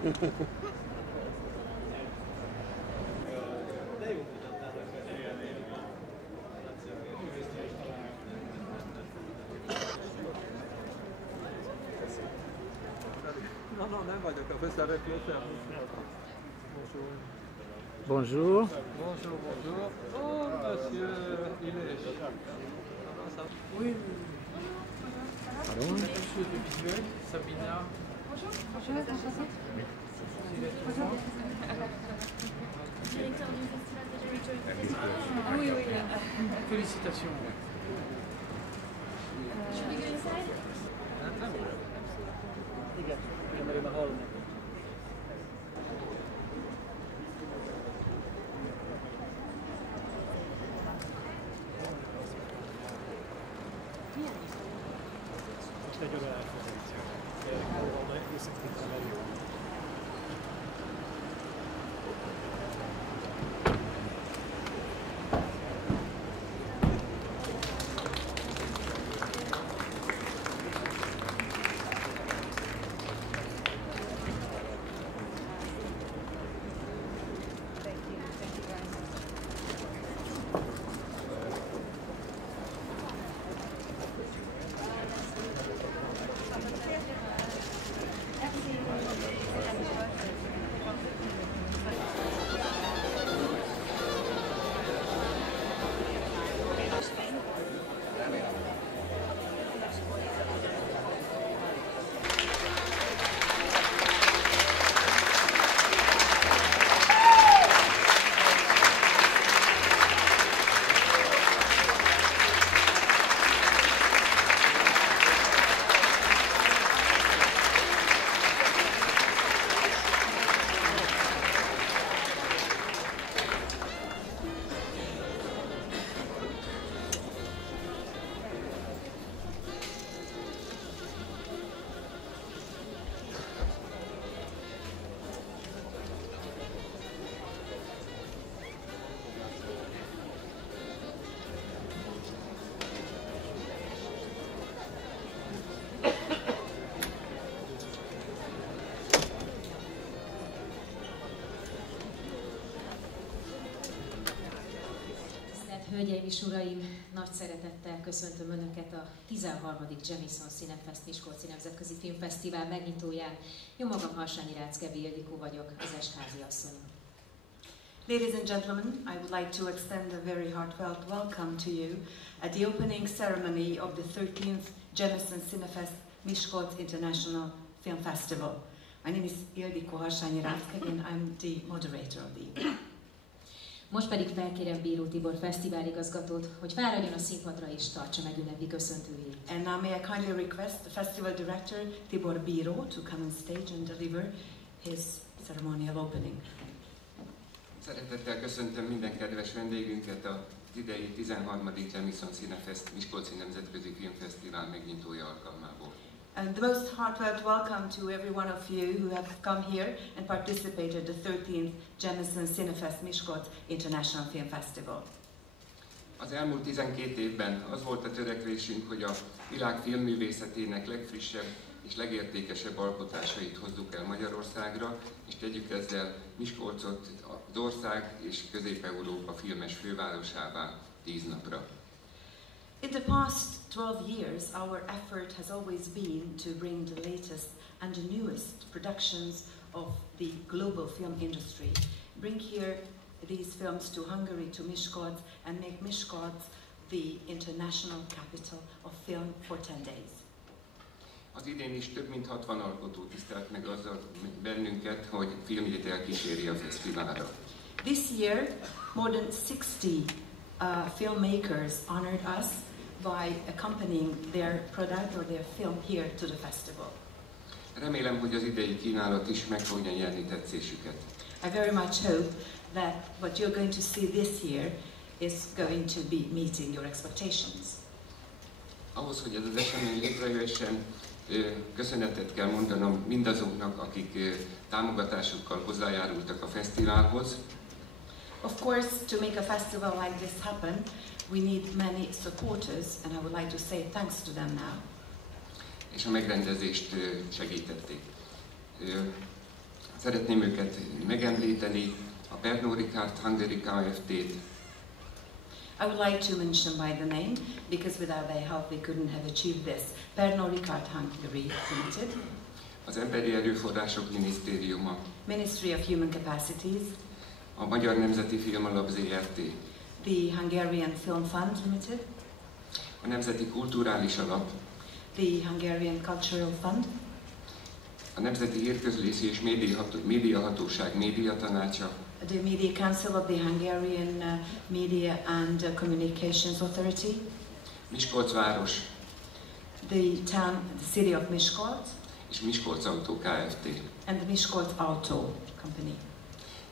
Non, nem vagyok a főszereplő. Bonjour. Bonjour, bonjour. Oh, monsieur, il est... Oui. Pardon? Monsieur du visuel, Sabina. Bonjour. Bonjour. Bonjour. Directeur du festival de Jameson. Ah oui, oui. Félicitations. Should we go inside? Igen, mert már hallom. Most egy olyan elfoglalítja. Ahol őszintén elmerül. Hölgyeim és uraim, nagy szeretettel köszöntöm Önöket a 13. Jameson CineFest Miskolci Nemzetközi Filmfesztivál megnyitóján. Jó magam, Harsányi Ráckevi Ildikó vagyok, az estházi asszony. Ladies and gentlemen, I would like to extend a very heartfelt welcome to you at the opening ceremony of the 13th Jameson CineFest Miskolc International Film Festival. My name is Ildikó Harsányi Ráckevi and I'm the moderator of the evening. Most pedig felkérem Bíró Tibor fesztiváligazgatót, hogy fáradjon a színpadra és tartsa meg ünnepi köszöntőjét. And now may I kindly request the festival director Tibor Bíró to come on stage and deliver his ceremonial opening. Szeretettel köszöntöm minden kedves vendégünket az idei 13. Jameson CineFest Miskolci Nemzetközi Filmfesztivál megnyitója alkalmából. And the most heartfelt welcome to every one of you who have come here and participated in the 13th Jameson CineFest Miskolc International Film Festival. Az elmúlt 12 évben az volt a törekvésünk, hogy a világ filmművészetének legfrissebb és legértékesebb alkotásait hozzuk el Magyarországra, és tegyük ezzel Miskolcot az ország és Közép-Európa filmes fővárosává 10 napra. In the past 12 years, our effort has always been to bring the latest and the newest productions of the global film industry, bring here these films to Hungary, to Miskolc, and make Miskolc the international capital of film for 10 days. Az idén is több mint 60 alkotó tisztelt meg azzal bennünket, hogy filmjét elkíséri a fesztiválra. This year, more than 60 filmmakers honored us by accompanying their product or their film here to the festival. Remélem, hogy az idei kínálat is meg fogja nyerni tetszésüket. I very much hope that what you're going to see this year is going to be meeting your expectations. Ahhoz, hogy ez az esemény létrejöhessen, köszönetet kell mondanom mindazoknak, akik támogatásukkal hozzájárultak a fesztiválhoz. Of course, to make a festival like this happen, we need many supporters, and I would like to say thanks to them now. És a megrendezést segítették. Szeretném őket megemlíteni, a Pernod Ricard Hungary Kft-t. I would like to mention by the name, because without their help we couldn't have achieved this. Pernod Ricard Hungary Limited. Az Emberi Erőforrások Minisztériuma. Ministry of Human Capacities. A Magyar Nemzeti Filmalap Zrt. The Hungarian Film Fund Limited. A Nemzeti Kulturális Alap. The Hungarian Cultural Fund. A Nemzeti Hírközlési és Médiahatóság Médiatanácsa. The Media Council of the Hungarian Media and Communications Authority. Miskolc város. The city of Miskolc. És Miskolc Autó Kft. And the Miskolc Auto Company.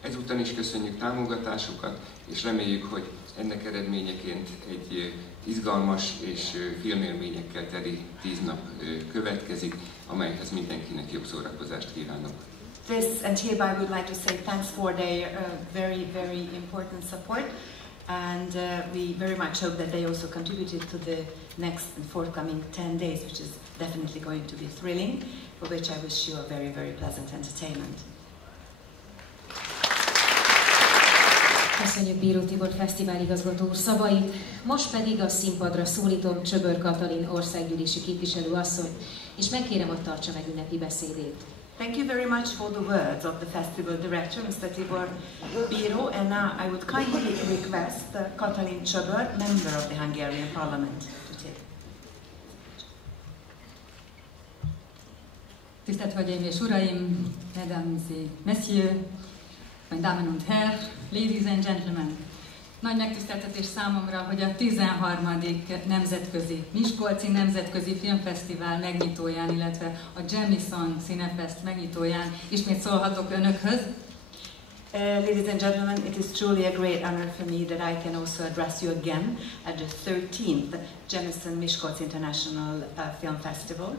Ezúttal is köszönjük támogatásukat, és reméljük, hogy ennek eredményeként egy izgalmas és filmélményekkel teli 10 nap következik, amelyhez mindenkinek jobb szórakozást kívánok. This, and hereby would like to say thanks for their very, very important support, and we very much hope that they also contributed to the next and forthcoming 10 days, which is definitely going to be thrilling, for which I wish you a very, very pleasant entertainment. Köszönjük Bíró Tibor fesztiváligazgató úr szavait, most pedig a színpadra szólítom Csöbör Katalin országgyűlési képviselő asszonyt, és megkérem, hogy tartsa meg ünnepi beszédét. Thank you very much for the words of the festival director, Mr. Tibor Bíró, and now I would kindly request Katalin Csöbör, member of the Hungarian Parliament, to take. Tisztelt Hölgyeim és Uraim, Mesdames et Messieurs, meine Damen und Herren, Ladies and Gentlemen! Nagy megtiszteltetés számomra, hogy a 13. Miskolci Nemzetközi Filmfesztivál megnyitóján, illetve a Jameson CineFest megnyitóján ismét szólhatok Önökhöz. Ladies and gentlemen, it is truly a great honor for me that I can also address you again at the 13th Jameson Miskolc International Film Festival.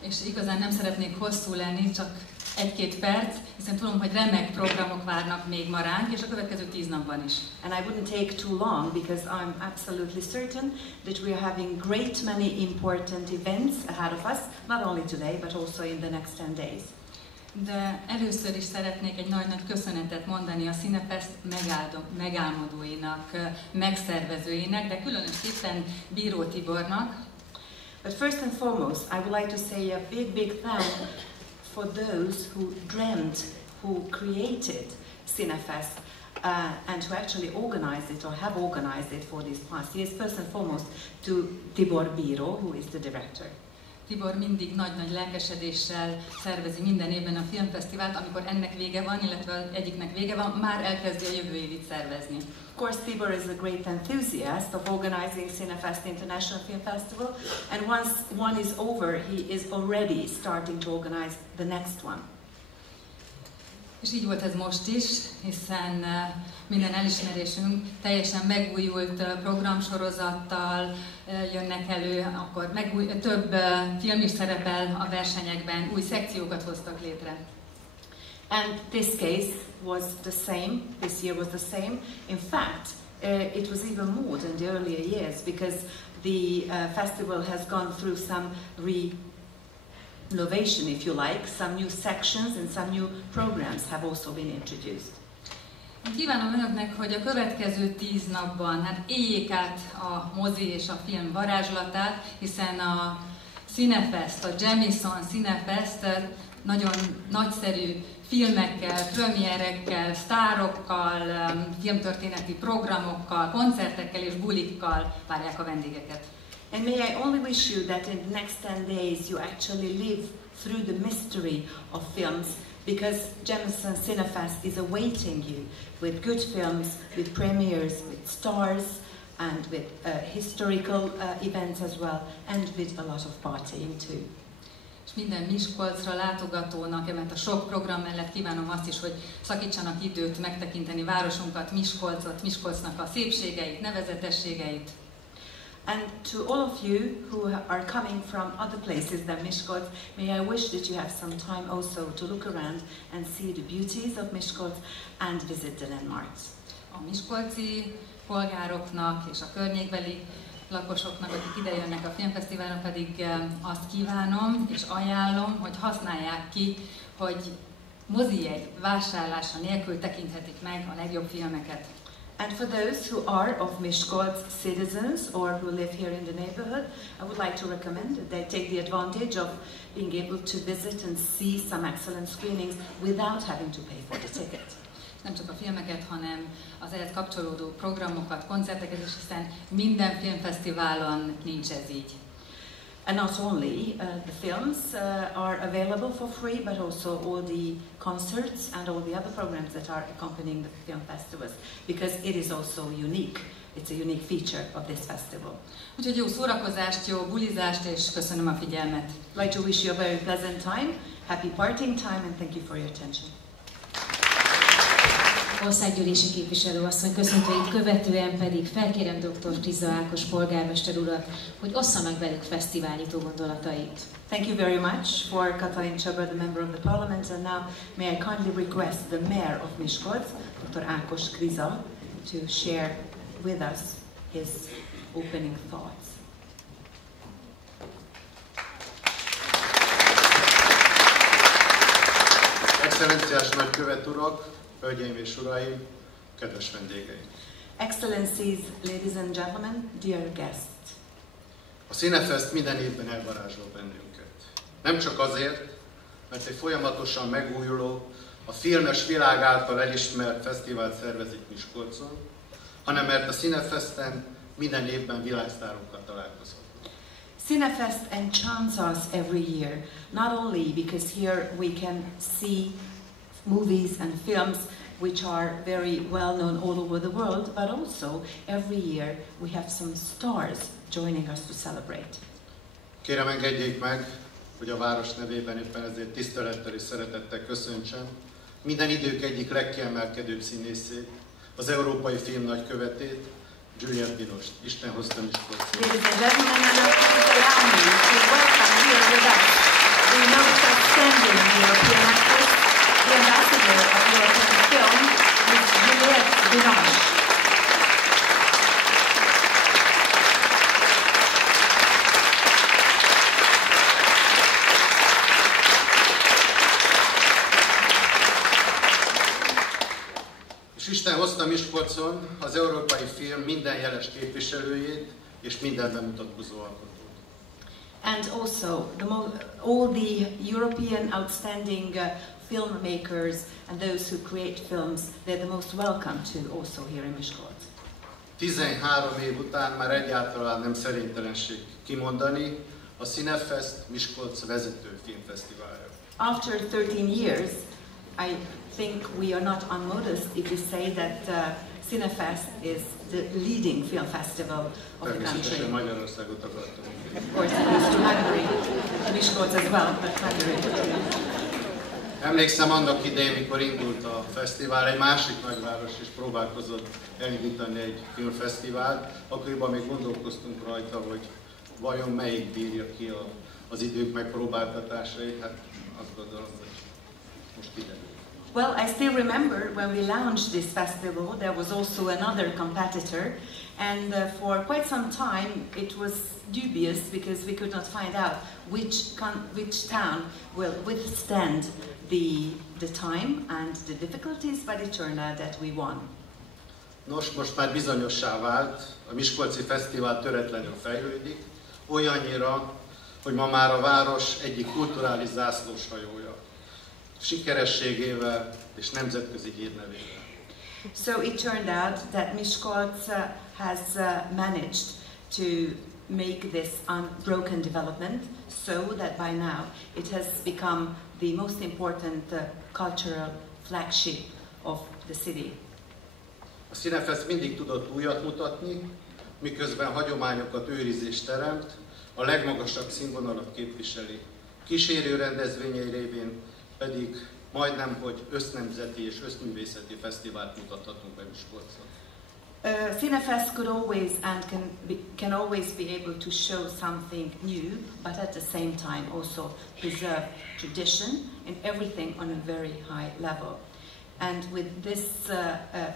És igazán nem szeretnék hosszú lenni, csak 1-2 perc, hiszen tudom, hogy remek programok várnak még ma ránk, és a következő 10 napban is. And I wouldn't take too long, because I'm absolutely certain that we are having great many important events ahead of us, not only today, but also in the next 10 days. De először is szeretnék egy nagy-nagy köszönetet mondani a CineFest megálmodóinak, megszervezőinek, de különösképpen Bíró Tibornak. But first and foremost, I would like to say a big, big thank for those who dreamt, who created CineFest, and who actually organized it or have organized it for these past years. First and foremost to Tibor Bíró, who is the director. Tibor mindig nagy-nagy lelkesedéssel szervezi minden évben a filmfesztivált, amikor ennek vége van, illetve egyiknek vége van, már elkezdi a jövő évit szervezni. Of course, Tibor is a great enthusiast of organizing CineFest International Film Festival, and once one is over, he is already starting to organize the next one. És így volt ez most is, hiszen minden elismerésünk teljesen megújult programsorozattal jönnek elő, akkor több film is szerepel a versenyekben, új szekciókat hoztak létre. And this case was the same, this year was the same. In fact, it was even more than the earlier years, because the festival has gone through some renovation, if you like. Some new sections and some new programs have also been introduced. Kívánom Önöknek, hogy a következő 10 napban éljék át a mozi és a film varázslatát, hiszen a CineFest, a Jameson CineFest nagyon nagyszerű filmekkel, premierekkel, sztárokkal, filmtörténeti programokkal, koncertekkel és bulikkal várják a vendégeket. And may I only wish you that in the next 10 days you actually live through the mystery of films, because Jameson CineFest is awaiting you with good films, with premieres, with stars, and with historical events as well, and with a lot of partying too. És minden Miskolcra látogatónak, mert a sok program mellett kívánom azt is, hogy szakítsanak időt megtekinteni városunkat, Miskolcot, Miskolcnak a szépségeit, nevezetességeit. And to all of you who are coming from other places than Miskolc, may I wish that you have some time also to look around and see the beauties of Miskolc and visit the landmarks. A miskolci polgároknak és a környékbeli lakosoknak, akik ide jönnek a filmfesztiválon, pedig azt kívánom és ajánlom, hogy használják ki, hogy mozijegy vásárlása nélkül tekinthetik meg a legjobb filmeket. And for those who are of Miskolc citizens or who live here in the neighborhood, I would like to recommend that they take the advantage of being able to visit and see some excellent screenings without having to pay for the ticket. Nem csak a filmeket, hanem az ehhez kapcsolódó programokat, koncerteket is, hiszen minden filmfesztiválon nincs ez így. And not only the films are available for free, but also all the concerts and all the other programs that are accompanying the film festivals, because it is also unique. It's a unique feature of this festival. Úgyhogy jó szórakozást, jó bulizást, és köszönöm a figyelmet. I'd like to wish you a very pleasant time, happy partying time, and thank you for your attention. Országgyűlési képviselőasszony köszöntőit követően pedig felkérem dr. Kriza Ákos polgármester urat, hogy ossza meg velük fesztiválnyitó gondolatait. Thank you very much for Katalin Csaba, the member of the parliament, and now may I kindly request the mayor of Miskolc, Dr. Ákos Kriza, to share with us his opening thoughts. Excellenciás nagykövet urak, hölgyeim és uraim, kedves vendégeim! Excellencies, ladies and gentlemen, dear guests. A CineFest minden évben elvarázsol bennünket. Nem csak azért, mert egy folyamatosan megújuló, a filmes világ által elismert fesztivált szervezik Miskolcon, hanem mert a CineFesten minden évben világsztárokkal találkozhatunk. CineFest enchants us every year, not only because here we can see movies and films which are very well known all over the world, but also every year we have some stars joining us to celebrate. Kérem, engedjék meg, hogy a város nevében éppen ezért tisztelettel és szeretettel köszöntsem minden idők egyik legkiemelkedőbb színészét, az európai film nagykövetét, Juliette Binoche-t. Isten hozta Miskolcra. Ladies and gentlemen, please allow me to welcome here with us the most outstanding European actress, the ambassador of European film, Ms. Juliette Binoche. És Isten hozta Miskolcon az európai film minden jeles képviselőjét és minden bemutatkozó alkotót. And also all the European outstanding filmmakers and those who create films, they're the most welcome to also here in Miskolc. 13 év után már egyáltalán nem szerénytelenség kimondani, a CineFest Miskolc vezető filmfesztiválja. After 13 years, I think we are not unmodest if we say that CineFest is the leading film festival of the country. Természetesen Magyarországot akartam. Of course, it goes to Hungary, Miskolc as well, but Hungary. Emlékszem annak idején, mikor indult a fesztivál, egy másik nagyváros is próbálkozott elindítani egy filmfesztivált, akkoriban még gondolkoztunk rajta, hogy vajon melyik bírja ki az idők megpróbáltatásait, hát azt gondolom, hogy most kiderül. Well, I still remember when we launched this festival, there was also another competitor, and for quite some time it was dubious because we could not find out which town will withstand the time and the difficulties, but it turned out that we won. Nos, most már bizonyossá vált, a Miskolci Fesztivál töretlenül fejlődik, olyannyira, hogy ma már a város egyik kulturális zászlóshajója, sikerességével és nemzetközi hírnevével. So it turned out that Miskolc has managed to make this unbroken development so that by now it has become the most important cultural flagship of the city. A CineFest mindig tudott újat mutatni, miközben hagyományokat őriz és teremt, a legmagasabb színvonalat képviseli. Kísérő rendezvényei révén pedig majdnem, hogy össznemzeti és összművészeti fesztivált mutathatunk be Miskolcon. CineFest could always and can always be able to show something new, but at the same time also preserve tradition and everything on a very high level. And with this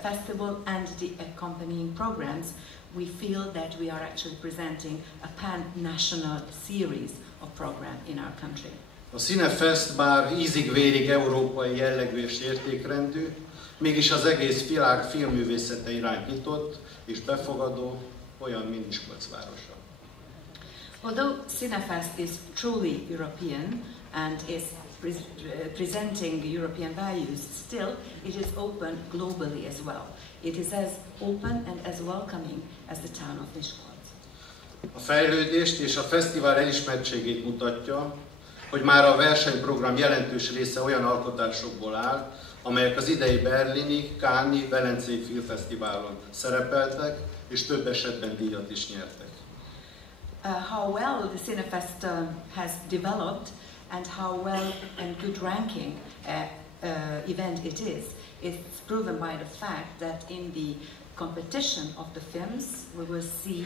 festival and the accompanying programs, we feel that we are actually presenting a pan-national series of programs in our country. A CineFest bár ízig-vérig európai jellegű és értékrendű, mégis az egész világ filmművészete iránt nyitott és befogadó, olyan, mint Miskolc városa. Although CineFest is truly European and is presenting European values, still it is open globally as well. It is as open and as welcoming as the town of Miskolc. A fejlődést és a fesztivál elismertségét mutatja, hogy már a versenyprogram jelentős része olyan alkotásokból áll, amelyek az idei berlini, cannes-i, velencei filmfesztiválon szerepeltek, és több esetben díjat is nyertek. How well the CineFest has developed and how well and good ranking event it is, it's proven by the fact that in the competition of the films we will see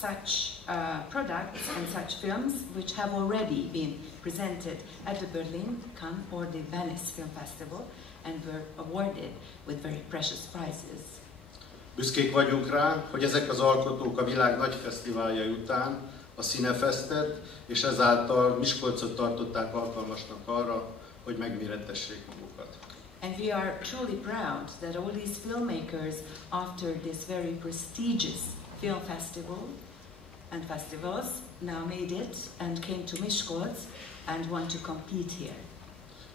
such products and such films which have already been presented at the Berlin, Cannes or the Venice Film Festival and were awarded with very precious prizes. Büszkék vagyunk rá, hogy ezek az alkotók a világ nagy fesztiváljai után a CineFestet és ezáltal Miskolcot tartották alkalmasnak arra, hogy megmérettessék magukat. And we are truly proud that all these filmmakers, after this very prestigious film festival and festivals, now made it and came to Miskolc and want to compete here.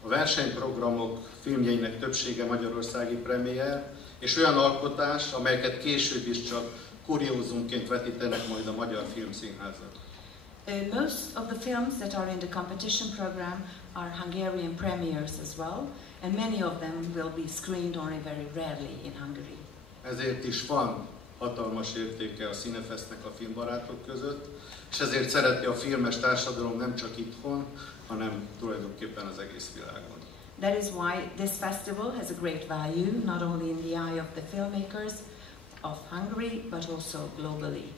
A versenyprogramok filmjeinek többsége magyarországi premier, és olyan alkotás, amelyeket később is csak kuriózumként vetítenek majd a magyar filmszínházak. Most of the films that are in the competition program are Hungarian premieres as well, and many of them will be screened only very rarely in Hungary. Ezért is van hatalmas értéke a CineFestnek a filmbarátok között, és ezért szereti a filmes társadalom nem csak itthon, hanem tulajdonképpen az egész világon. That is why this festival has a great value, not only in the eye of the filmmakers of Hungary, but also globally.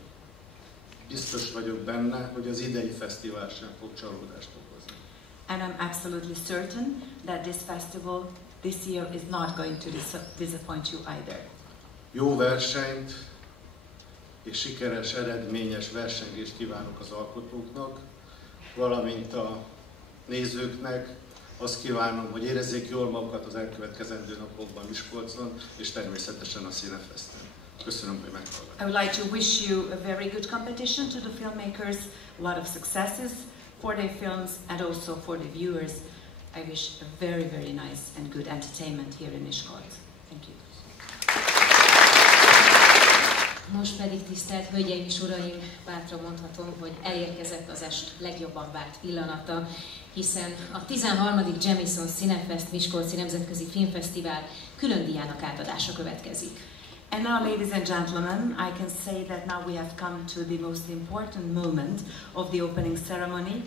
Biztos vagyok benne, hogy az idei fesztivál sem fog csalódást okozni. And I'm absolutely certain that this festival this year is not going to disappoint you either. Jó versenyt és sikeres, eredményes versengést kívánok az alkotóknak, valamint a nézőknek. Azt kívánom, hogy érezzék jól magukat az elkövetkezendő napokban Miskolcon, és természetesen a CineFesten. Köszönöm, hogy meghallgattak. I would like to wish you a very good competition to the filmmakers, a lot of successes for their films and also for the viewers. I wish a very, very nice and good entertainment here in Miskolc. Thank you. Most pedig, tisztelt Hölgyeim és Uraim, bátran mondhatom, hogy elérkezett az est legjobban várt pillanata, hiszen a 13. Jameson CineFest Miskolci Nemzetközi Filmfesztivál külön díjának átadása következik. And now, ladies and gentlemen, I can say that now we have come to the most important moment of the opening ceremony,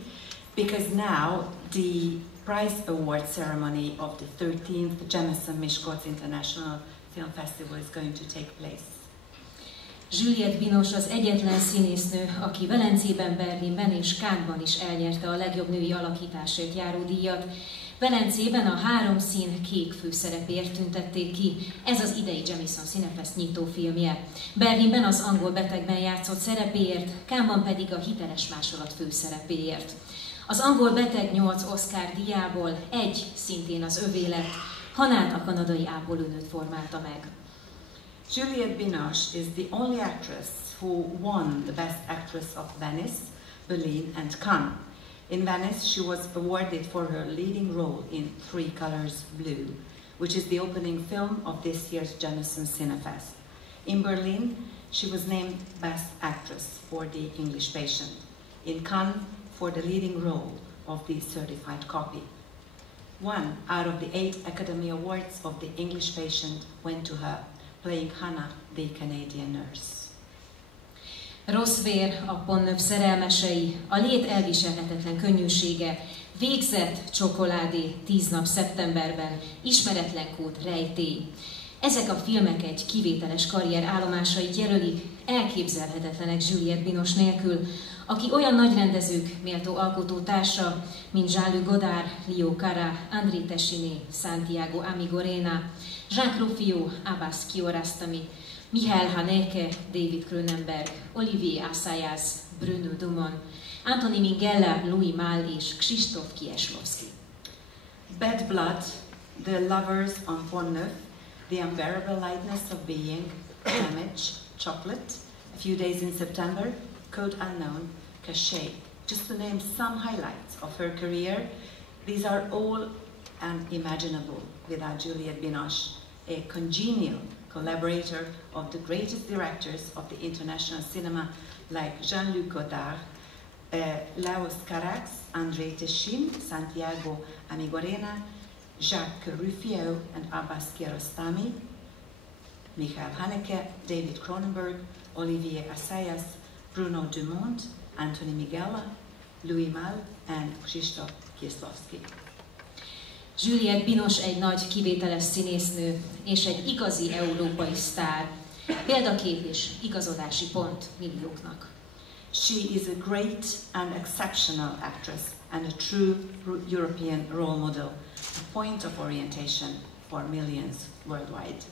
because now the prize award ceremony of the 13th Jameson Miskolc International Film Festival is going to take place. Juliette Binoche az egyetlen színésznő, aki Velencében, Berlinben és Cannes-ban is elnyerte a legjobb női alakításért járó díjat. Velencében a 3 szín kék főszerepért tüntették ki, ez az idei Jameson CineFest nyitó filmje. Berlinben az angol betegben játszott szerepéért, Cannes-ban pedig a hiteles másolat főszerepéért. Az angol beteg 8 Oscar díjából 1 szintén az övé lett, Hanát a kanadai ápolónőt formálta meg. Juliette Binoche is the only actress who won the Best Actress of Venice, Berlin and Cannes. In Venice, she was awarded for her leading role in 3 Colors Blue, which is the opening film of this year's Jameson CineFest. In Berlin, she was named Best Actress for The English Patient. In Cannes, for the leading role of the certified copy. 1 out of the 8 Academy Awards of The English Patient went to her, playing Hannah, the Canadian nurse. Rossz vér, a Pont-Neuf szerelmesei, a lét elviselhetetlen könnyűsége, végzett csokoládé, 10 nap szeptemberben, ismeretlen kód, rejtély. Ezek a filmek egy kivételes karrier állomásait jelölik, elképzelhetetlenek Juliette Binoche nélkül, aki olyan nagy rendezők méltó alkotótársa, mint Jean-Luc Godard, Leo Cara, André Téchiné, Santiago Amigorena, Jacques Ruffio, Abbas Kiarostami, Michael Haneke, David Cronenberg, Olivier Assayas, Bruno Dumont, Anthony Minghella, Louis Malle és Krzysztof Kieślowski. Bad Blood, The Lovers on Pont-Neuf, The Unbearable Lightness of Being, Damage, Chocolate, A Few Days in September, Code Unknown, Cachet, just to name some highlights of her career. These are all unimaginable without Juliette Binoche, a congenial collaborator of the greatest directors of the international cinema like Jean-Luc Godard, Leos Carax, André Tessin, Santiago Amigorena, Jacques Ruffiau and Abbas Kiarostami, Michael Haneke, David Cronenberg, Olivier Assayas, Bruno Dumont, Anthony Minghella, Louis Malle and Krzysztof Kieślowski. Juliette Binoche egy nagy kivételes színésznő és egy igazi európai sztár, példakép és igazodási pont millióknak. She is a great and exceptional actress and a true European role model, a point of orientation for millions worldwide.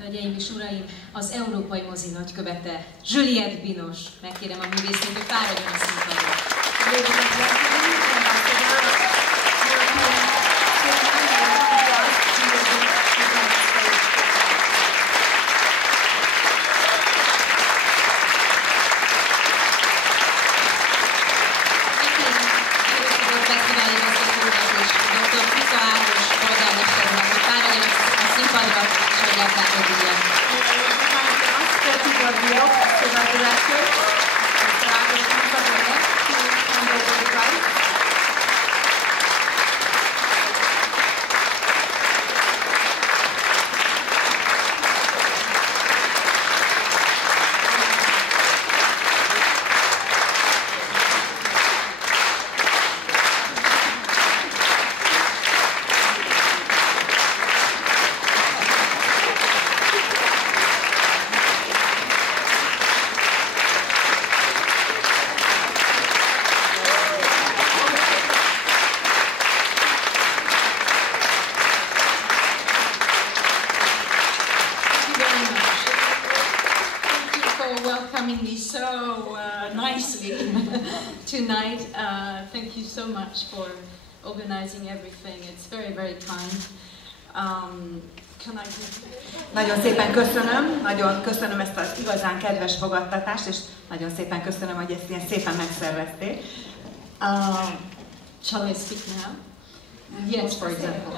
Hölgyeim és uraim, az európai mozi nagykövete, Juliette Binoche. Megkérem a művésznőt, hogy fáradjon a színpadra. Tonight, thank you so much for organizing everything. It's very, very kind. Can I Nagyon köszönöm ezt az igazán kedves fogadtatást, és nagyon szépen köszönöm, hogy ezt ilyen szépen megszervezték. Shall I speak now? Yes, for example.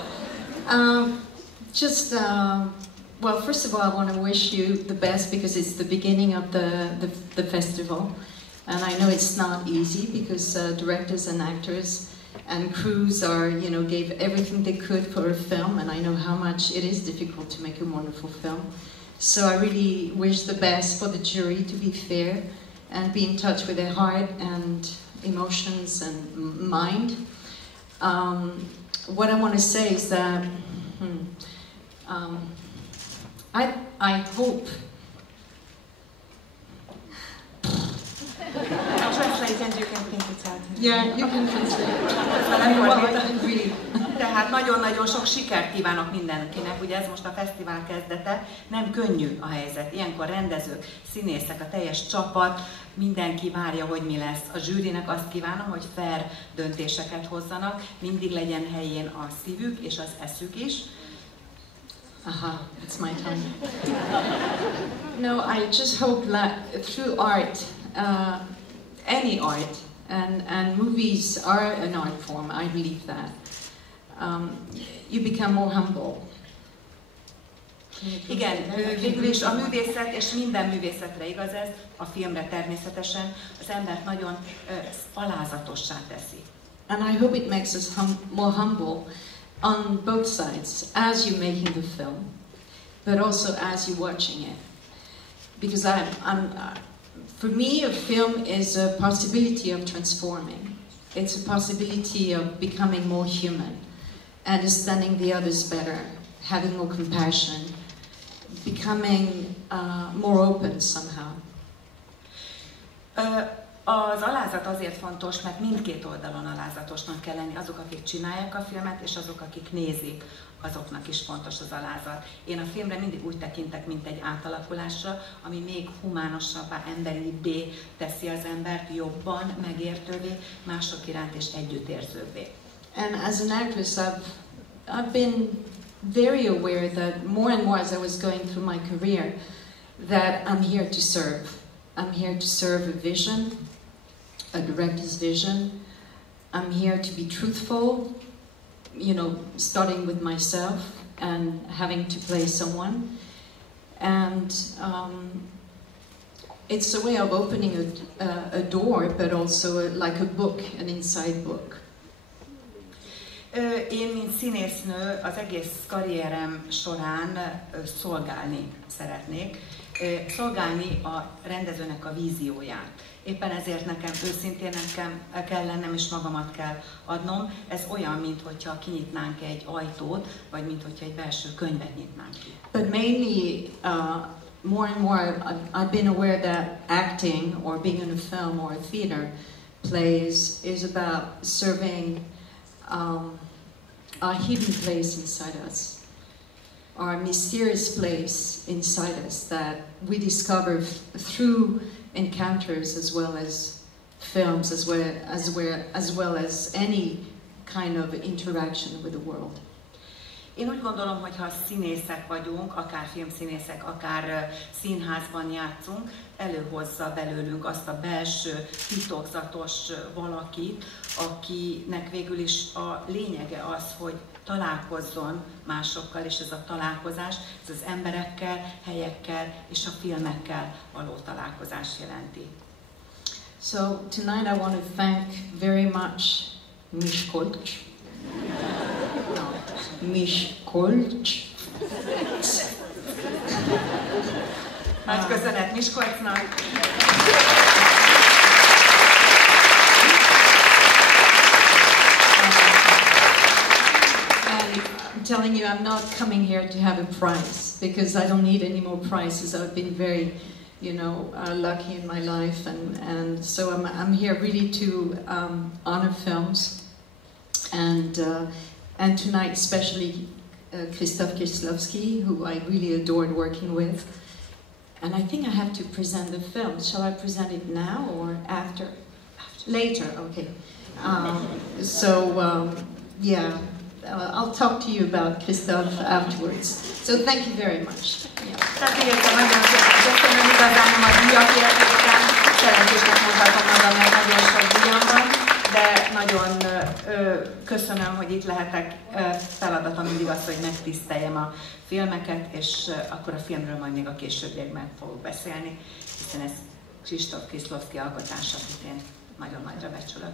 Well, first of all, I want to wish you the best because it's the beginning of the festival. And I know it's not easy because directors and actors and crews gave everything they could for a film, and I know how much it is difficult to make a wonderful film. So I really wish the best for the jury to be fair and be in touch with their heart and emotions and mind. What I want to say is that I hope Yeah, you can translate. Tehát nagyon-nagyon sok sikert kívánok mindenkinek, ugye ez most a fesztivál kezdete, nem könnyű a helyzet. Ilyenkor rendezők, színészek, a teljes csapat, mindenki várja, hogy mi lesz. A zsűrinek azt kívánom, hogy fair döntéseket hozzanak, mindig legyen helyén a szívük és az eszük is. Aha, it's my time. No, I just hope that through art, any art, and movies are an art form, I believe that. You become more humble. Igen, végül is a művészet, és minden művészetre igaz ez, a filmre természetesen, az embert nagyon alázatossá teszi. And I hope it makes us more humble on both sides, as you're making the film, but also as you're watching it. Because for me, a film is a possibility of transforming. It's a possibility of becoming more human, understanding the others better, having more compassion, becoming more open somehow. Az alázat azért fontos, mert mindkét oldalon alázatosnak kell lenni. Azok, akik csinálják a filmet, és azok, akik nézik, azoknak is fontos az alázat. Én a filmre mindig úgy tekintek, mint egy átalakulásra, ami még humánosabbá, emberibbé teszi az embert, jobban megértővé, mások iránt és együttérzőbbé. And as an actress, I've been very aware that more and more as I was going through my career, that I'm here to serve. I'm here to serve a vision, a director's vision. I'm here to be truthful, you know, starting with myself and having to play someone. And it's a way of opening a door, but also like a book, an inside book. Én, mint színésznő, az egész karrierem során szolgálni szeretnék. Szolgálni a rendezőnek a vízióját. Éppen ezért nekem őszintének kell lennem, és magamat kell adnom. Ez olyan, mintha kinyitnánk egy ajtót, vagy mintha egy belső könyvet nyitnánk ki. But mainly, more and more, I've been aware that acting, or being in a film or a theater plays, is about serving a hidden place inside us, or a mysterious place inside us that we discover through encounters as well as films, as well as any kind of interaction with the world. Én úgy gondolom, hogy ha színészek vagyunk, akár filmszínészek, akár színházban játszunk, előhozza belőlünk azt a belső, titokzatos valakit, akinek végül is a lényege az, hogy találkozzon másokkal, és ez a találkozás, ez az emberekkel, helyekkel és a filmekkel való találkozás jelenti. So tonight I want to thank very much Miskolc. Miskolc. Nagy köszönet Miskolcnak! I'm telling you, I'm not coming here to have a prize, because I don't need any more prizes. I've been very, you know, lucky in my life, and so I'm here really to honor films, and tonight especially Krzysztof Kieślowski, who I really adored working with. And I think I have to present the film. Shall I present it now or after? Later, okay. Yeah. I'll talk to you about Krzysztof afterwards. So thank you very much. Tehát értem, nagyon szépen köszönöm, igazán nem a díjak értéken, szerencsésnek mondhatom magam, mert nagyon sok díjam van, de nagyon köszönöm, hogy itt lehetek. Feladatom mindig az, hogy megtiszteljem a filmeket, és akkor a filmről majd még a későbbiekben fogok beszélni, hiszen ez Krzysztof Kieślowski alkotása, akit én nagyon nagyra becsülök.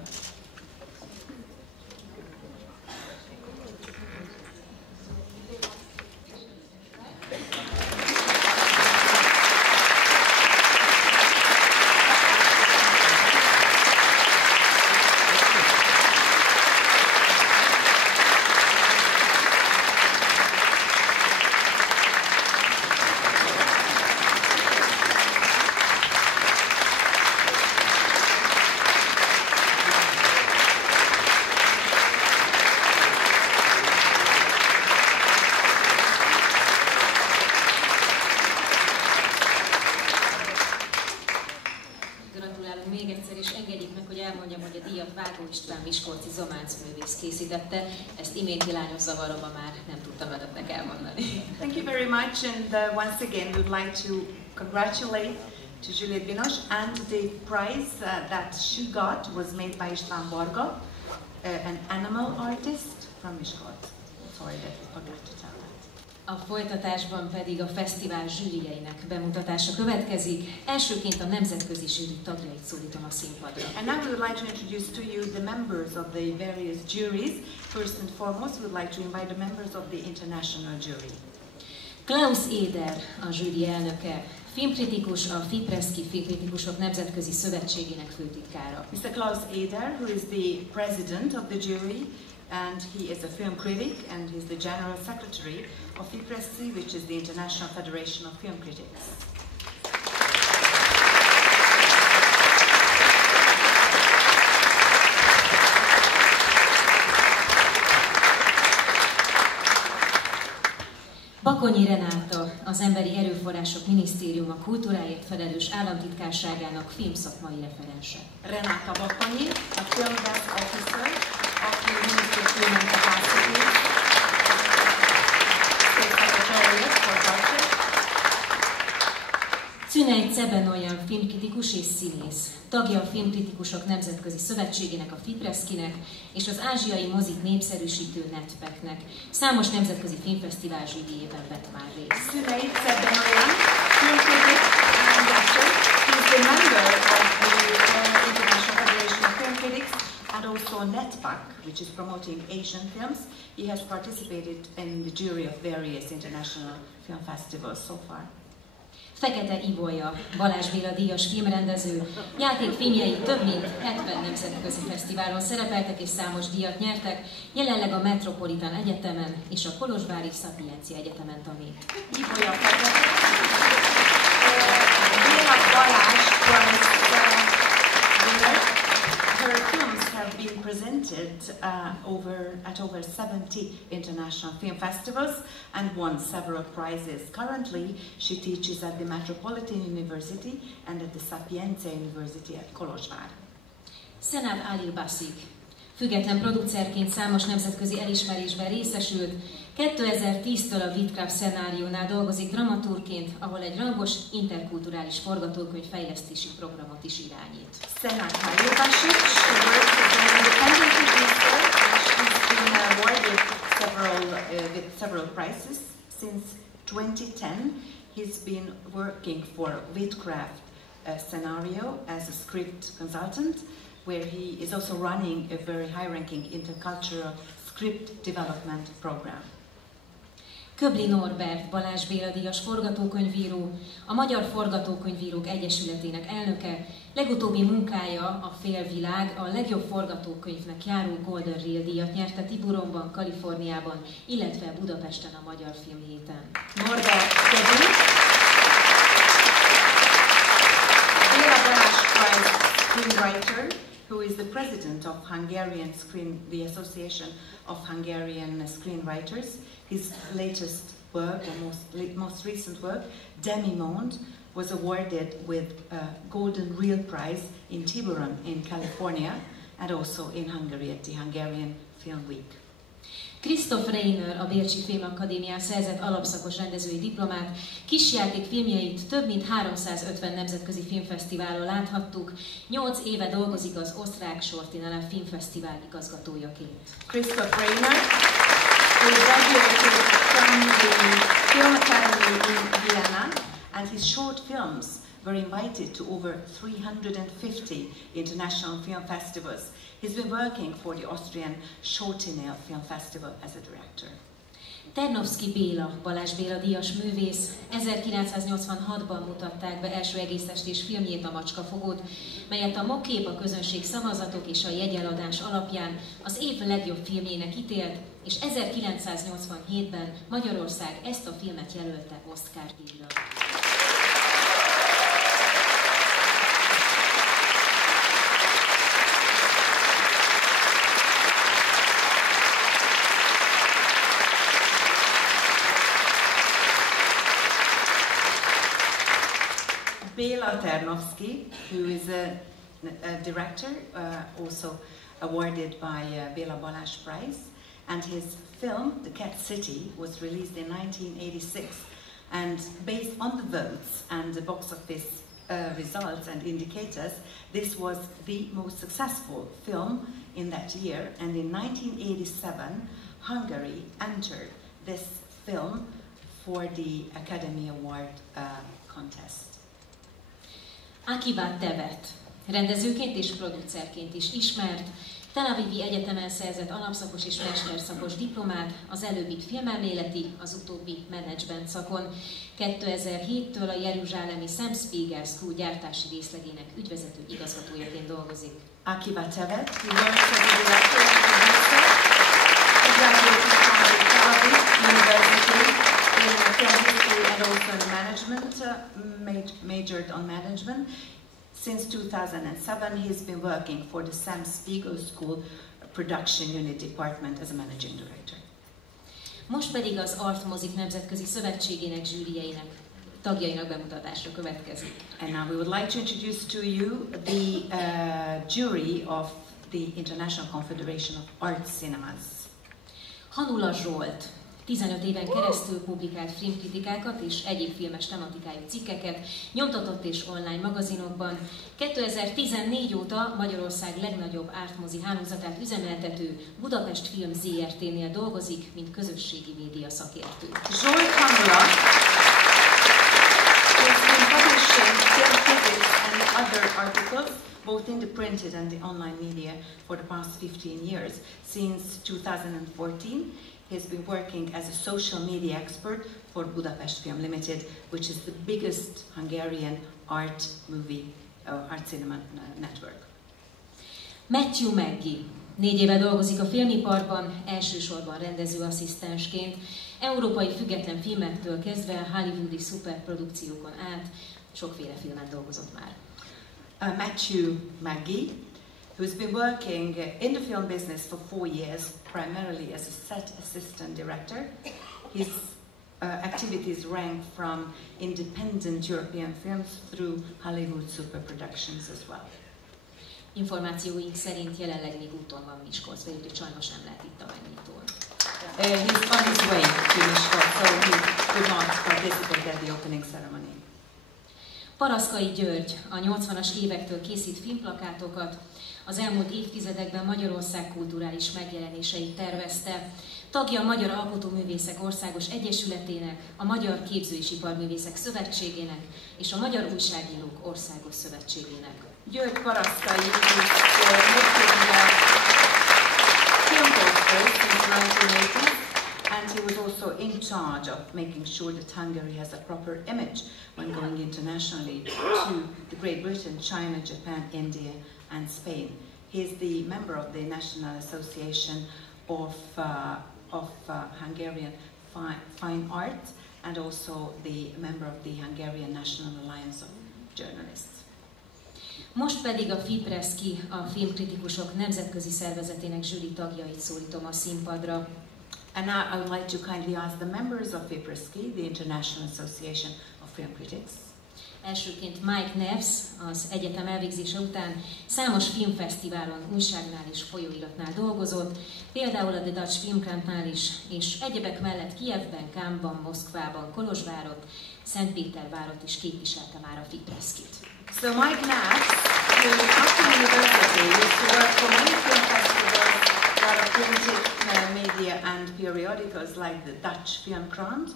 Készítette, ezt iménti lányos zavaromban már nem tudtam önöknek elmondani. Thank you very much, and once again we'd like to congratulate to Juliette Binoche, and the prize that she got was made by István Varga, an animal artist from Miskolc. Sorry that we forgot to tell that. A folytatásban pedig a fesztivál zsűrijeinek bemutatása következik. Elsőként a nemzetközi zsűri tagjait szólítom a színpadra. And now we would like to introduce to you the members of the various juries. First and foremost, we would like to invite the members of the international jury. Klaus Eder, a zsűri elnöke, filmkritikus, a Fipreski Filmkritikusok Nemzetközi Szövetségének főtitkára. Mr. Klaus Eder, who is the president of the jury, and he is a film critic, and he's the general secretary of FIPRESZI, which is the International Federation of Film Critics. Bakonyi Renáta, az Emberi Erőforrások Minisztériuma kultúráért felelős államtitkárságának filmszakmai referense. Renáta Bakonyi, a Film Desk Officer, aki minisztériumon capacity, State Secretariat for Budget. Cüneyt Cebenolyan filmkritikus és színész, tagja a Filmkritikusok Nemzetközi Szövetségének, a FIPRESZKI-nek és az ázsiai mozik népszerűsítő NETPEC-nek. Számos nemzetközi filmfesztivál zsűriében vett már részt. Cüneyt Cebenolyan, filmcritic and actor. He's a member of the International Federation of Film Critics and also NETPEC, which is promoting Asian films. He has participated in the jury of various international film festivals so far. Fekete Ibolya, Balázs Béla díjas filmrendező, játékfilmjei több mint 70 nemzetközi fesztiválon szerepeltek és számos díjat nyertek, jelenleg a Metropolitan Egyetemen és a Kolozsvári Szapiencia Egyetemen tanít. Ibolya Fekete, Béla Balázs her films have been presented at over 70 international film festivals and won several prizes. Currently, she teaches at the Metropolitan University and at the Sapienza University at Kolozsvár. Senad Alilbasik, független producerként számos nemzetközi elismerésben részesült, 2010-től a Witcraft szenáriónál dolgozik dramaturgként, ahol egy rangos interkulturális forgatókönyv fejlesztési programot is irányít. Senad Alilbasik, she works as an independent producer and she's been awarded with several prizes. Since 2010, he's been working for Witcraft scenario as a script consultant, where he is also running a very high-ranking intercultural script development program. Köbli Norbert, Balázs Béla díjas forgatókönyvíró, a Magyar Forgatókönyvírók Egyesületének elnöke, legutóbbi munkája, a Félvilág, a legjobb forgatókönyvnek járó Golden Reel díjat nyerte Tiburonban, Kaliforniában, illetve Budapesten a Magyar Filmhéten. Norbert Köbli, Béla Balázs Prize screenwriter, who is the president of the Association of Hungarian Screenwriters. His latest work, or most recent work, Demi Monde, was awarded with a Golden Reel Prize in Tiburon in California and also in Hungary at the Hungarian Film Week. Christoph Reiner, a Bécsi Filmakadémián szerzett alapszakos rendezői diplomát, kisjáték filmjeit több mint 350 nemzetközi filmfesztiválon láthattuk, 8 éve dolgozik az osztrák Sortinele Filmfesztivál igazgatójaként. Christoph Reiner, who graduated from the Film Academy in Vienna, and his short films were invited to over 350 international film festivals. He's been working for the Austrian Sortinele Film Festival as a director. Ternovszky Béla, Balázs Béla díjas művész, 1986-ban mutatták be első egészestés filmjét, a Macskafogót, melyet a Mokkép, a közönség szavazatok és a jegyeladás alapján az év legjobb filmjének ítélt, és 1987-ben Magyarország ezt a filmet jelölte Oscar-díjra. Béla Ternovszky, who is a director, also awarded by Béla Balázs Prize, and his film, The Cat City, was released in 1986, and based on the votes and the box office results and indicators, this was the most successful film in that year, and in 1987, Hungary entered this film for the Academy Award contest. Akibat Tevet, rendezőként és producerként is ismert, Tel Avivi Egyetemen szerzett alapszakos és mesterszakos diplomát, az előbbit filmelméleti, az utóbbi menedzsment szakon. 2007-től a jeruzsálemi Sam Spiegel School gyártási részlegének ügyvezető igazgatójaként dolgozik. Akibat Tevet, he works as a director and producer and also in management, majored on management. Since 2007, he's been working for the Sam Spiegel School Production Unit Department as a managing director. Most pedig az Art Mozik Nemzetközi Szövetségének zsűrieinek tagjainak bemutatásra következik. And now we would like to introduce to you the jury of the International Confederation of Art Cinemas. Hanula Zsolt 15 éven keresztül publikált filmkritikákat és egyéb filmes tematikájú cikkeket, nyomtatott és online magazinokban. 2014 óta Magyarország legnagyobb ártmozi hálózatát üzemeltető Budapest Film Zrt-nél dolgozik, mint közösségi média szakértő. Zsolt Hanula has been publishing film critics and other articles, both in the printed and the online media, for the past 15 years. Since 2014, he's been working as a social media expert for Budapest Film Limited, which is the biggest Hungarian art cinema network. Matthew Megnyitó 4 éve dolgozik a filmiparban, elsősorban rendezőasszisztensként, európai független filmektől kezdve hollywoodi szuperprodukciókon át, sokféle filmen dolgozott már. Matthew Megnyitó, who's been working in the film business for 4 years, primarily as a set assistant director. His activities rank from independent European films through Hollywood superproductions as well. Információink szerint jelenleg még úton van Miskolcba, úgyhogy sajnos nem lehet itt a Megnyitón. He's on his way to Miskolc, so he could not participate at the opening ceremony. Paraszkai György a 80-as évektől készít filmplakátokat, az elmúlt évtizedekben Magyarország kulturális megjelenéseit tervezte. Tagja a Magyar Alkotóművészek Országos Egyesületének, a Magyar Képző- és Iparművészek Szövetségének és a Magyar Újságírók Országos Szövetségének. György Paraszkai is making film posters since 1980, and he was also in charge of making sure that Hungary has a proper image when going internationally to Great Britain, China, Japan, India, and Spain. He is the member of the National Association of Hungarian Fine Arts and also the member of the Hungarian National Alliance of Journalists. Most pedig a FIPRESZKI, a Filmkritikusok Nemzetközi Szervezetének zsűri tagjait szólítom a színpadra. And now I would like to kindly ask the members of FIPRESZKI, the International Association of Film Critics. Elsőként Mike Neves az egyetem elvégzése után számos filmfesztiválon, újságnál és folyóiratnál dolgozott, például a The Dutch Film Campnál is, és egyebek mellett Kijevben, Cannesban, Moszkvában, Kolozsvárot, Szentpétervárot is képviselte már a FIPRESZKIt. So Mike Neves, who after university used to work for many film festivals, a lot of printed media and periodicals like the Dutch Film Krant,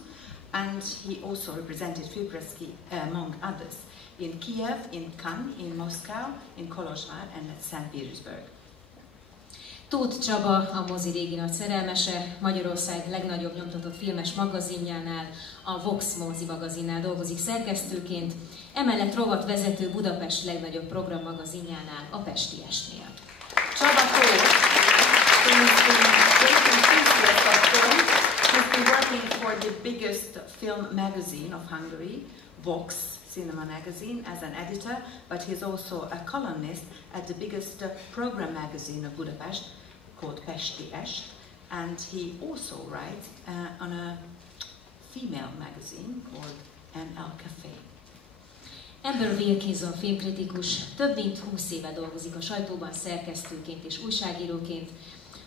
and he also represented FIPRESZKI among others in Kiev, in Cannes, in Moscow, in Kolozsvár and at St. Petersburg. Tóth Csaba, a mozi régi nagy szerelmese, Magyarország legnagyobb nyomtatott filmes magazinjánál, a Vox mozi magazinnál dolgozik szerkesztőként, emellett rovatvezető Budapest legnagyobb programmagazinjánál, a Pesti Estnél. Csaba Tóth, he's been working for the biggest film magazine of Hungary, Vox Cinema Magazine, as an editor, but he's also a columnist at the biggest program magazine of Budapest, called Pesti Est, and he also writes on a female magazine called El Café. Amber Wilkinson filmkritikus több mint 20 éve dolgozik a sajtóban szerkesztőként és újságíróként,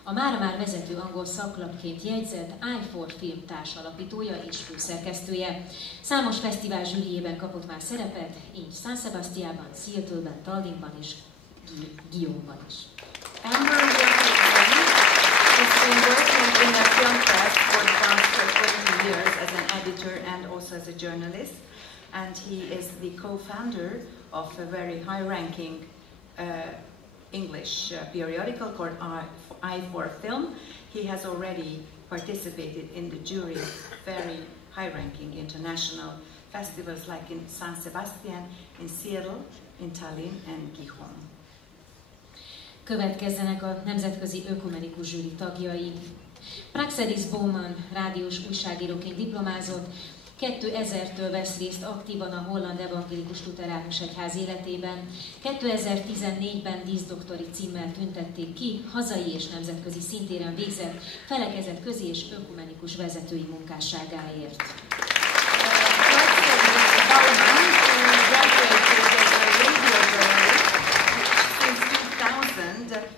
a mára már vezető angol szaklapként jegyzett I4 Film társalapítója és főszerkesztője. Számos fesztivál zsűriében kapott már szerepet, így San Sebastiánban, Seattle-ben, Tallinnban és Guillaume-ban is. Amber Wilkinson has been working in a film press for the past 20 years as an editor and also as a journalist, and he is the co-founder of a very high-ranking English periodical called I4 Film. He has already participated in the jury of very high-ranking international festivals like in San Sebastian, in Seattle, in Tallinn and Gijón. Következzenek a nemzetközi ökumenikus zsűri tagjai. Praxedis Bowman rádiós újságíróként diplomázott, 2000-től vesz részt aktívan a holland evangélikus luteránus egyház életében. 2014-ben díszdoktori címmel tüntették ki, hazai és nemzetközi szintéren végzett felekezetközi és ökumenikus vezetői munkásságáért.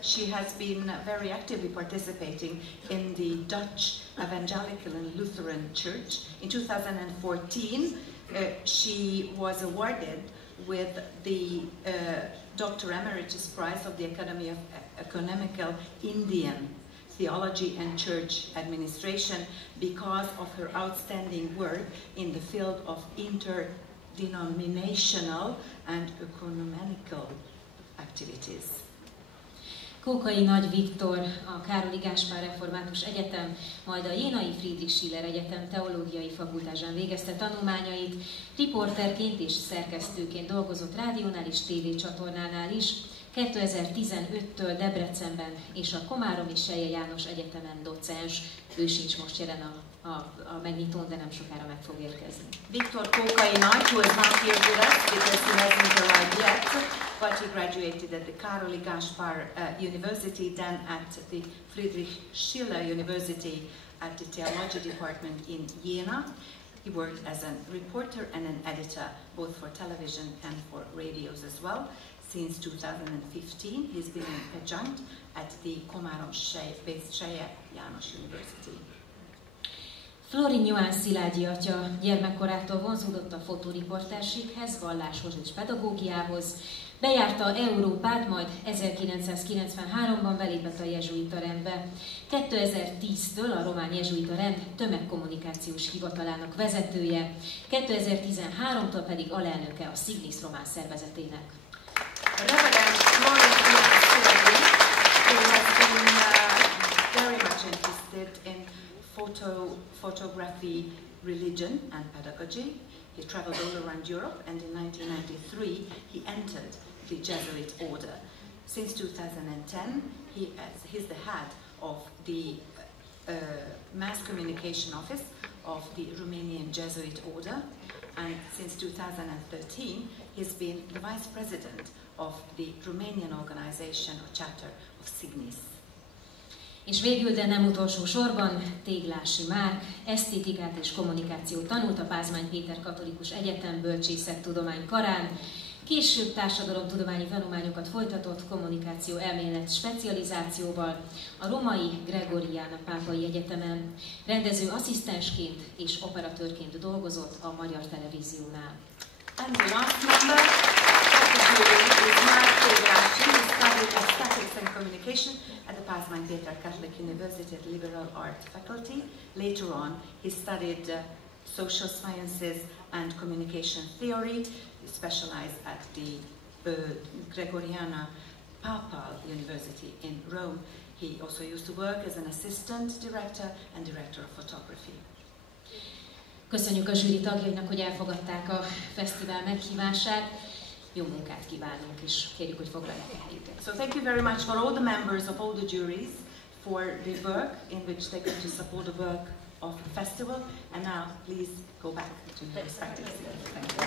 She has been very actively participating in the Dutch Evangelical and Lutheran Church. In 2014, she was awarded with the Dr. Emeritus Prize of the Academy of Economical Indian Theology and Church Administration because of her outstanding work in the field of interdenominational and ecumenical activities. Kókai Nagy Viktor a Károli Gáspár Református Egyetem, majd a Jénai Friedrich Schiller Egyetem teológiai fakultásán végezte tanulmányait, riporterként és szerkesztőként dolgozott rádiónál és tévécsatornánál is, 2015-től Debrecenben és a Komáromi Selye János Egyetemen docens, ő sincs most jelen a Megnyitón, de nem sokára meg fog érkezni. Viktor Kókai Nagy, who is not here with us because he hasn't arrived yet, but he graduated at the Károli Gáspár University, then at the Friedrich Schiller University at the Theology Department in Jena. He worked as a reporter and an editor, both for television and for radios as well. Since 2015, he's been an adjunct at the Komárom-based Selye János University. Florin Johann Szilágyi atya gyermekkorától vonzódott a fotóriporterséghez, valláshoz és pedagógiához. Bejárta Európát, majd 1993-ban belépett a jezsuita rendbe. 2010-től a román jezsuita rend tömegkommunikációs hivatalának vezetője, 2013-tól pedig alelnöke a Signis román szervezetének. Reverend Florin Johann Szilágyi, who has been very much interested in photography, religion and pedagogy. He traveled all around Europe, and in 1993 he entered the Jesuit order. Since 2010 he's the head of the mass communication office of the Romanian Jesuit order, and since 2013 he's been the vice president of the Romanian organization or chapter of Signis. És végül, de nem utolsó sorban, Téglási Márk esztétikát és kommunikációt tanult a Pázmány Péter Katolikus Egyetem Bölcsészettudomány karán, később társadalomtudományi tanulmányokat folytatott kommunikáció elmélet specializációval a római Gregoriana Pápai Egyetemen, rendező asszisztensként és operatőrként dolgozott a Magyar Televíziónál. And the last member of the jury is Márk Téglási, who studied aesthetics and communication at the Pázmány Péter Catholic University at Liberal Art Faculty. Later on, he studied social sciences and communication theory. He specialized at the Gregoriana Papal University in Rome. He also used to work as an assistant director and director of photography. Köszönjük a zsűri tagjainak, hogy elfogadták a fesztivál meghívását. Jó munkát kívánunk, és kérjük, hogy foglalják el helyüket. So thank you very much for all the members of all the juries for the work in which they get to support the work of the festival. And now please go back to your respective seats. Thank you.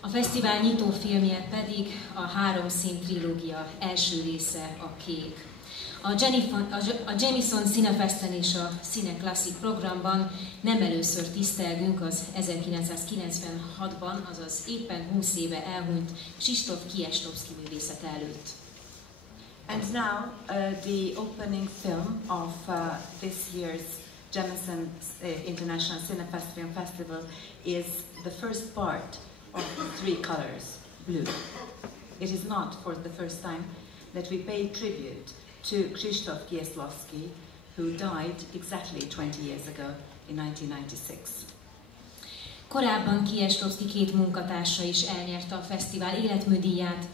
A fesztivál nyitó filmje pedig a 3 szín trilógia első része, a Kék. A Jameson CineFesten és a Cine Classic programban nem először tisztelgünk az 1996-ban, azaz éppen 20 éve elhunyt Krzysztof Kieślowski művészet előtt. And now the opening film of this year's Jameson International CineFest Film Festival is the first part of the 3 colors, blue. It is not for the first time that we pay tribute to Krzysztof Kieślowski, who died exactly 20 years ago in 1996. Korábban Kieślowski 2 munkatársa is elnyerte a fesztivál életműdíját,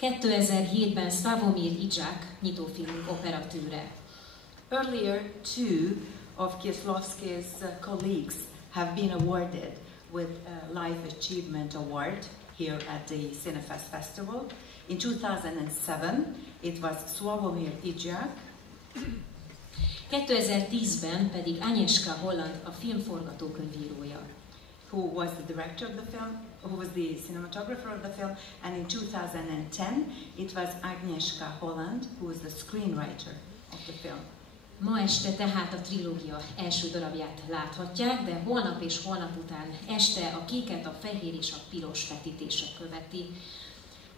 2007-ben Sławomir Idzsák nyitófilmünk operatőre. Earlier, 2 of Kieslowski's colleagues have been awarded with a Life Achievement Award here at the CineFest Festival. In 2007, it was Sławomir Idziak. 2010-ben pedig Agnieszka Holland a film forgatókönyvírója. Who was the director of the film, who was the cinematographer of the film, and in 2010 it was Agnieszka Holland who was the screenwriter of the film. Ma este tehát a trilógia első darabját láthatják, de holnap és holnap után este a kéket, a fehér és a piros vetítések követi.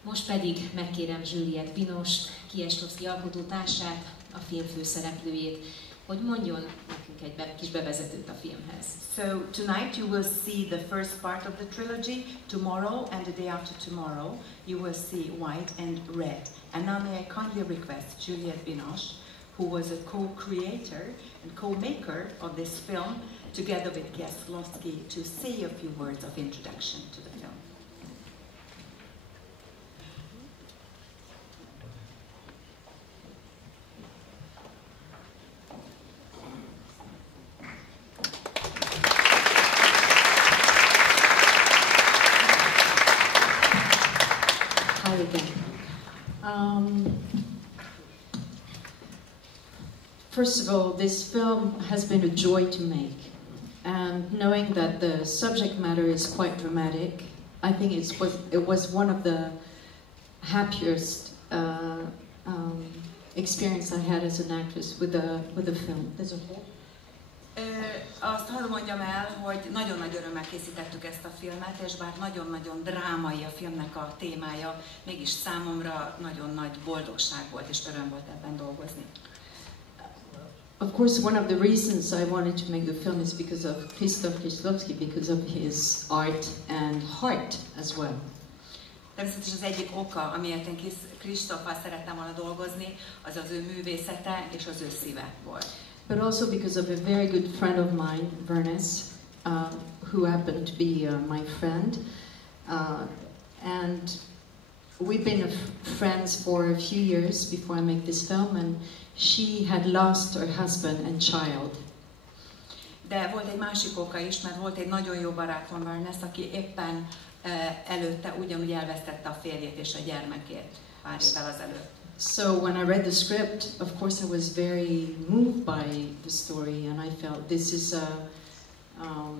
Most pedig megkérem Juliette Binoche, Kieslowski alkotótársát, a film főszereplőjét, hogy mondjon nekünk egy kis bevezetőt a filmhez. So tonight you will see the first part of the trilogy. Tomorrow and the day after tomorrow you will see white and red. And now may I kindly request Juliette Binoche, who was a co-creator and co-maker of this film, together with Kieslowski, to say a few words of introduction to the film. Hi again. First of all, this film has been a joy to make, and knowing that the subject matter is quite dramatic, I think it was one of the happiest experience I had as an actress with the film. There's a hole. Azt hadd mondjam el, hogy nagyon nagy örömmel készítettük ezt a filmet, és bár nagyon-nagyon drámai a filmnek a témája, mégis számomra nagyon nagy boldogság volt és öröm volt ebben dolgozni. Of course, one of the reasons I wanted to make the film is because of Krzysztof Kieslowski, because of his art and heart as well. Természetesen az egyik oka, amiért én Kristóffal szerettem volna dolgozni, az az ő művészete és az ő szíve volt. But also because of a very good friend of mine, Vernes, who happened to be my friend. And we've been friends for a few years before I make this film, and she had lost her husband and child. De volt egy másik oka is, mert volt egy nagyon jó barátom, Vernes, aki éppen előtte ugyanúgy elvesztette a férjét és a gyermekét pár évvel azelőtt. So when I read the script, of course I was very moved by the story, and I felt this is a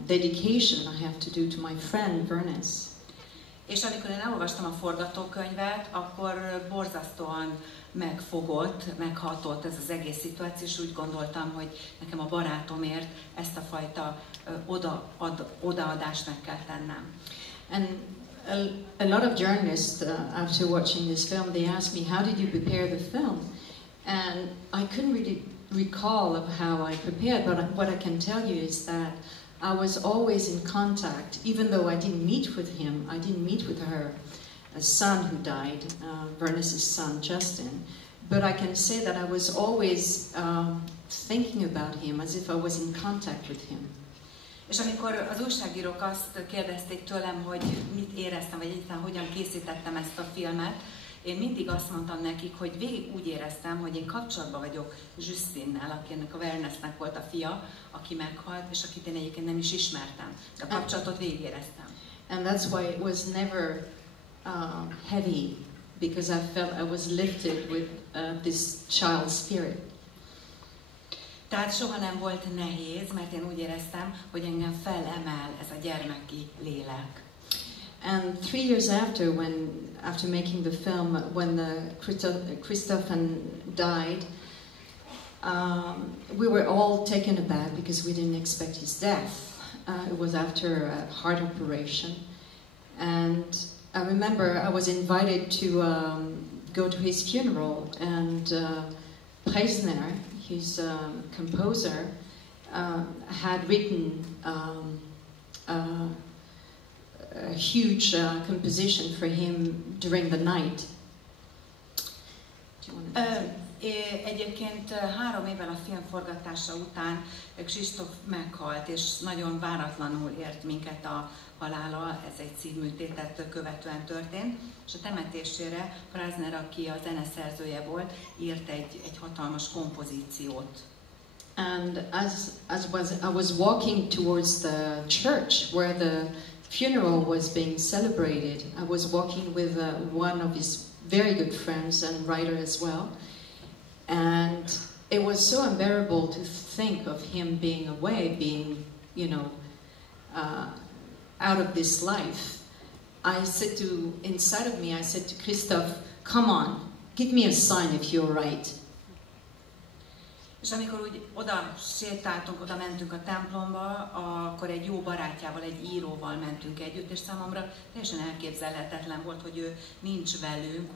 dedication I have to do to my friend Vernes. És amikor én elolvastam a forgatókönyvet, akkor borzasztóan megfogott, meghatott ez az egész szituáció, és úgy gondoltam, hogy nekem a barátomért ezt a fajta odaadást meg kell tennem. And a lot of journalists, after watching this film, they asked me, how did you prepare the film? And I couldn't really recall of how I prepared, but what I can tell you is that I was always in contact, even though I didn't meet with him, I didn't meet with her son who died, Vernes' son, Justin. But I can say that I was always thinking about him as if I was in contact with him. És amikor az újságírók azt kérdezték tőlem, hogy mit éreztem, vagy egyáltalán hogyan készítettem ezt a filmet, én mindig azt mondtam nekik, hogy végig úgy éreztem, hogy én kapcsolatban vagyok Justinnel, akinek a Vernesnek volt a fia, aki meghalt, és akit én egyébként nem is ismertem. De a kapcsolatot végig éreztem. And that's why it was never heavy, because I felt I was lifted with this child's spirit. Tehát soha nem volt nehéz, mert én úgy éreztem, hogy engem felemel ez a gyermeki lélek. And 3 years after, after making the film, when Krzysztof died, we were all taken aback because we didn't expect his death. It was after a heart operation, and I remember I was invited to go to his funeral, and Preisner, his composer, had written a huge composition for him during the night. Do you want to Egyébként 3 évvel a film forgatása után Kristóf meghalt, és nagyon váratlanul ért minket a halála, ez egy szívműtétet követően történt, és a temetésére Preisner, aki a zeneszerzője volt, írt egy hatalmas kompozíciót. And I was walking towards the church where the funeral was being celebrated. I was walking with one of his very good friends and writer as well. And it was so unbearable to think of him being away, being, you know, out of this life. I said inside of me, I said to Christophe, come on, give me a sign if you're right. És amikor úgy oda sétáltunk, oda mentünk a templomba, akkor egy jó barátjával, egy íróval mentünk együtt, és számomra teljesen elképzelhetetlen volt, hogy ő nincs velünk,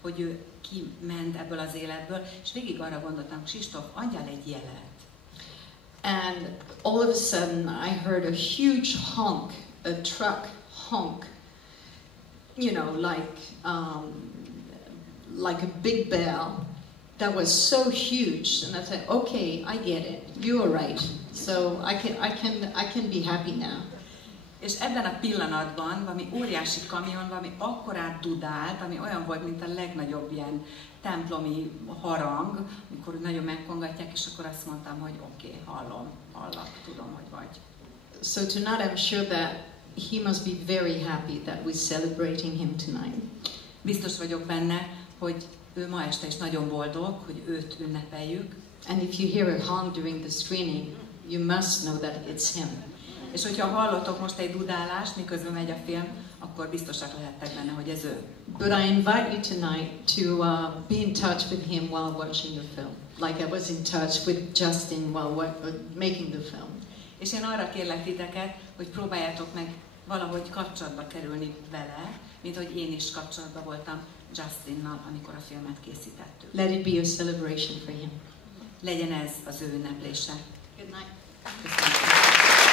hogy ő kiment ebből az életből, és végig arra gondoltam, Kristóf, adjál egy jelet. And all of a sudden I heard a huge honk, a truck honk, you know, like a big bell. That was so huge, and I said, okay, I get it. You are right. So I can be happy now. És ebben a pillanatban valami óriási kamion, valami akkorát dudált, ami olyan volt, mint a legnagyobb ilyen templomi harang, amikor nagyon megkongatják, és akkor azt mondtam, hogy oké, hallak, tudom, hogy vagy. So tonight I'm sure that he must be very happy that we're celebrating him tonight. Biztos vagyok benne, hogy ő ma este is nagyon boldog, hogy őt ünnepeljük. And if you hear a honk during the screening, you must know that it's him. És hogyha hallottok most egy dudálást, miközben megy a film, akkor biztosak lehettek benne, hogy ez ő. But I invite you tonight to be in touch with him while watching the film, like I was in touch with Justin while making the film. És én arra kérlek titeket, hogy próbáljátok meg valahogy kapcsolatba kerülni vele, mint hogy én is kapcsolatban voltam Justinnal, amikor a filmet készítettük. Let it be a celebration for him. Legyen ez az ő ünneplése. Good night. Köszönöm.